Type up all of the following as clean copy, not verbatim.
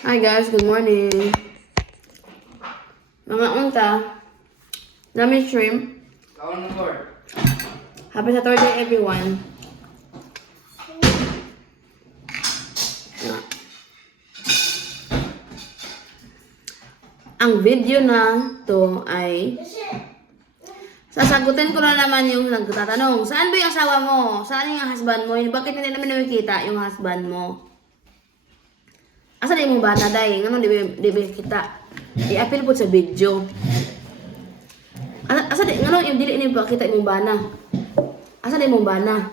Hi guys, good morning. Mga unta, namin shrimp. Happy Saturday everyone. Ang video na to ay sasagutin ko na naman yung nagtatanong. Saan ba yung asawa mo? Saan yung husband mo? Bakit hindi namin nakikita yung husband mo? Asa na yung bana day? Ano di ba kita? I-appeal po sa video. Asa di ngano yung dili ni ba kita imong bana? Asa na imong bana?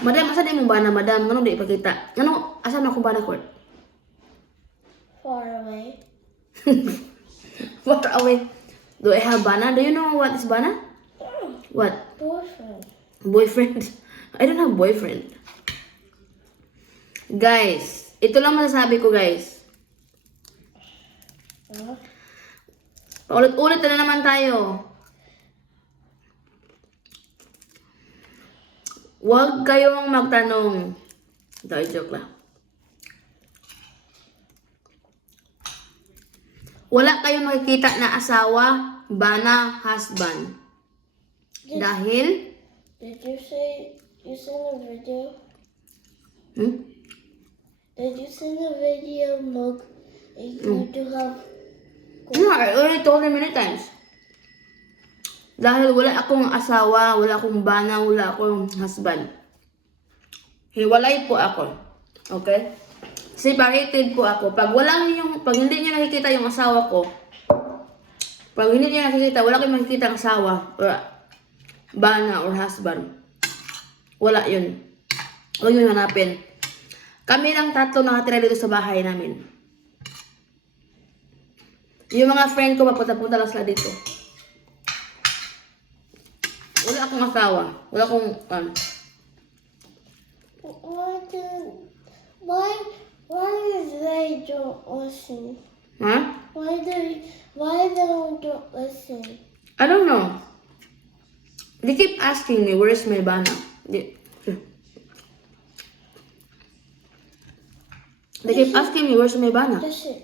Madam, asa na imong bana, madam? Ngano di ipakita? Ngano asa na ko bana court? Far away. Far away. Do I have bana? Do you know what is bana? What? Boyfriend. Boyfriend? I don't have boyfriend. Guys, ito lang masasabi ko guys. Paulit-ulit na naman tayo. Huwag kayong magtanong. Ito, joke lang. Wala kayong makikita na asawa, bana, husband. Dahil, Did you say you sent a video? Did you send a video, Mug? You do have. No, I already told him many times. Dahil wala akong asawa, wala akong bana, wala akong husband. Hiwalay po ako. Okay? Separated po ako. Pag hindi niyo nakikita yung asawa ko, pag hindi niyo nakikita, wala kayong makikita ang asawa, or bana, or husband. Wala yun. Huwag niyo hanapin. Kami lang tatlo nakatira dito sa bahay namin. Yung mga friend ko, papunta-punta lang sila dito. Wala akong asawa. Wala akong, Why they don't listen? huh? Why they don't listen? I don't know. They keep asking me, where's my bana? They keep asking me, where's my bana? Listen.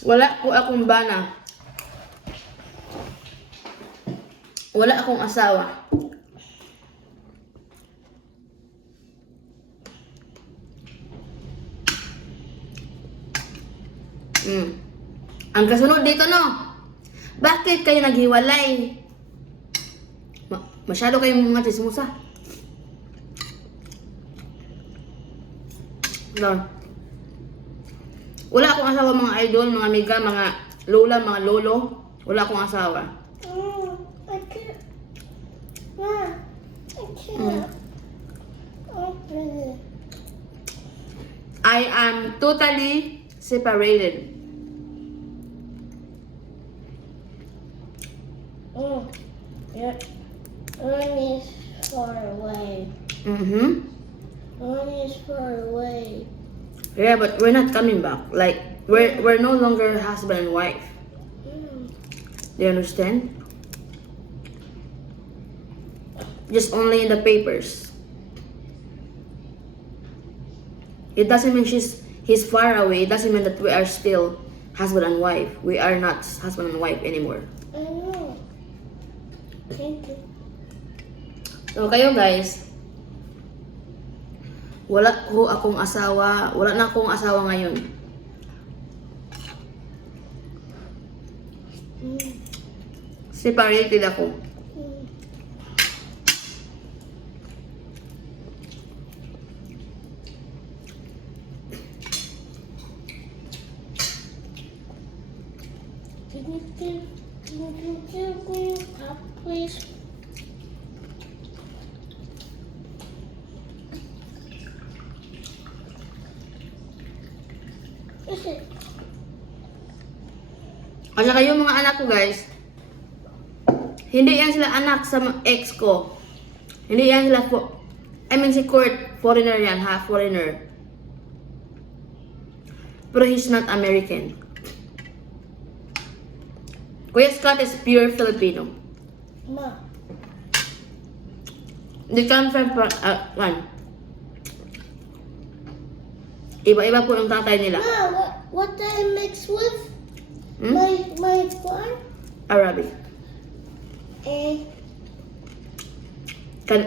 Wala po akong bana. Wala akong asawa. Ang kasunod dito, no? Bakit kayo naghiwalay? Masyado kayong mga chismosa. No. Wala akong asawa, mga idol, mga amiga, mga lola, mga lolo. Wala akong asawa. I can't. Mom, I can't. Open it. I am totally separated. Yeah. One is far away. One is far away. Yeah, but we're not coming back. Like, we're no longer husband and wife. Do you understand? Just only in the papers. It doesn't mean he's far away. It doesn't mean that we are still husband and wife. We are not husband and wife anymore. I know. Thank you. So kayo guys, wala ko akong asawa. Wala na akong asawa ngayon. Separated ako. Can you give me a cup, please? Listen. At saka yung mga anak ko guys, hindi yan sila anak sa ex ko. Hindi yan sila si Kurt, foreigner yan, half foreigner. Pero he's not American. Kuya Scott is pure Filipino. Ma. They come from, iba-iba po yung tatay nila. Ma, what I mix with? Hmm? My corn Arabic. and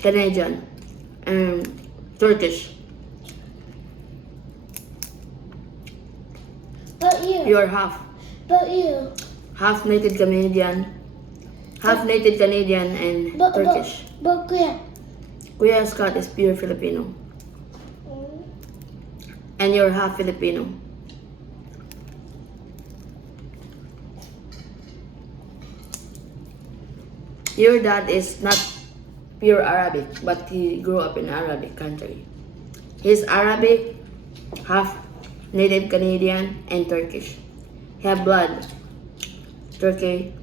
Canadian. Turkish. but you. You're half. But you. Half native Canadian. Half native Canadian and Turkish. But Kuya. Kuya Scott is pure Filipino. And you're half Filipino. Your dad is not pure Arabic, but he grew up in Arabic country. He's Arabic, half native Canadian, and Turkish. He have blood. Turkey.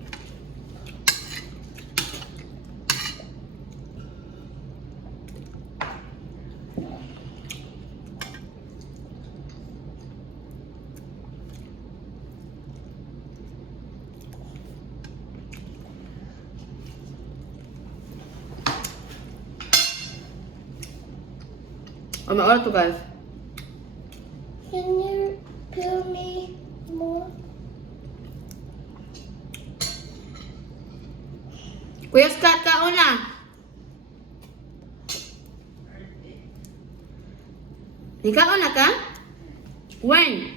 Ano oras to, guys? Can you peel me more? Kuya Scott, kauna! Ikaw na ka? When?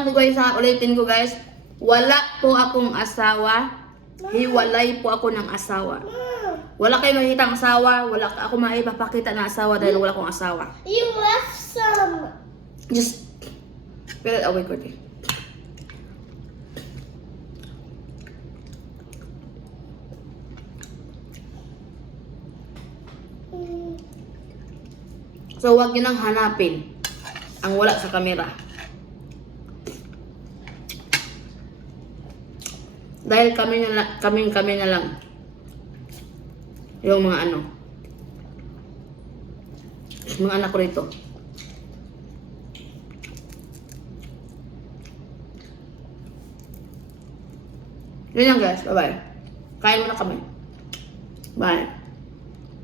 Lang ko guys ha, ulitin ko guys. Wala po akong asawa. Hiwalay po ako ng asawa. Mom, Wala kayo makikita ng asawa. Wala ako maipapakita ng asawa dahil wala akong asawa. you left some. Just put it away, Courtney. So, huwag nyo nang hanapin ang wala sa kamera. Dahil kami na lang. Yung mga ano. Mga anak ko rito. Yun lang guys. Bye-bye. Kain muna kami. Bye.